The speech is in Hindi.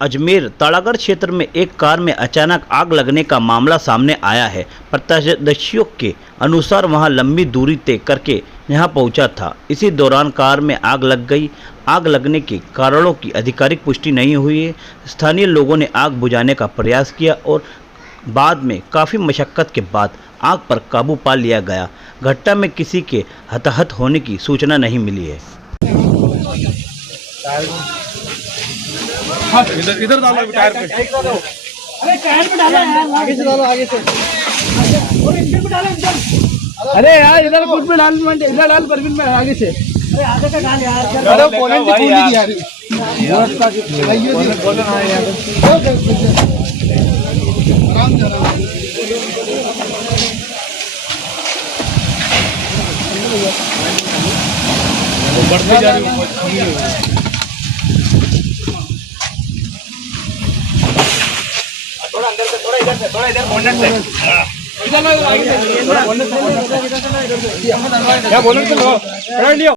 अजमेर ताड़ागढ़ क्षेत्र में एक कार में अचानक आग लगने का मामला सामने आया है। प्रत्यक्षदर्शियों के अनुसार वहां लंबी दूरी तय करके यहां पहुंचा था। इसी दौरान कार में आग लग गई। आग लगने के कारणों की आधिकारिक पुष्टि नहीं हुई है। स्थानीय लोगों ने आग बुझाने का प्रयास किया और बाद में काफ़ी मशक्कत के बाद आग पर काबू पा लिया गया। घटना में किसी के हताहत होने की सूचना नहीं मिली है। इधर इधर डालो टायर पे। अरे टायर पे डालो यार, आगे से डालो, आगे से। और इंजन पे डालो इंजन। अरे यार इधर कुछ में डाल, इधर डाल परवीन में आगे से। अरे आगे से डाल यार। अरे बोलन से खोल दी यार। बोलन हां यार। आराम से बढ़ते जा रही है। थोड़ा अंदर से, थोड़ा इधर से, थोड़ा इधर बोनट से। इधर आगे से, बोनट से। क्या बोनट से लगाओ, पकड़ लियो।